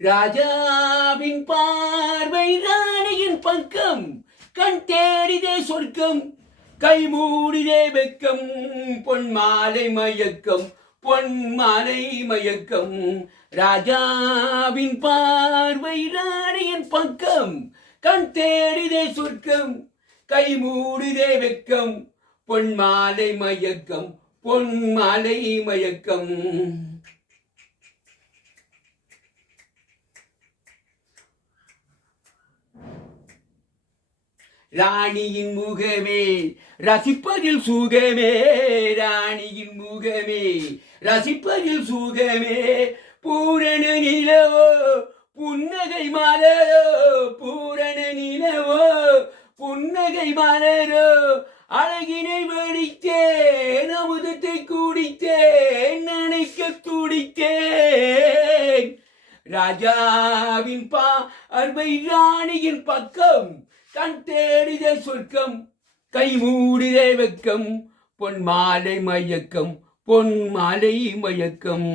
ராஜாவின் பார்வை ராணியின் பக்கம், கண் தேடிதே சொர்க்கம், கை மூடிதே வெக்கம், பொன் மாலை மயக்கம், பொன் மாலை மயக்கம். ராஜாவின் பார்வை ராணியின் பக்கம், கண் தேடிதே சொர்க்கம், கை மூடிதே வெக்கம், பொன் மாலை மயக்கம், பொன் மாலை மயக்கம். ராணியின் முகமே ரசிப்பதில் சுகமே, ராணியின் முகமே ரசிப்பதில் சுகமே, பூரண நிலவோ புன்னகை மலரோ, பூரண நிலவோ புன்னகை மலரோ, அழகினை வெடித்தேன், அமுதத்தை குடித்தேன், நினைக்க துடித்தேன். ராஜாவின் பார்வை ராணியின் பக்கம், கண் தேடிதே சொர்க்கம், கை மூடிதே வெக்கம், பொன் மாலை மயக்கம், பொன் மாலை மயக்கம்.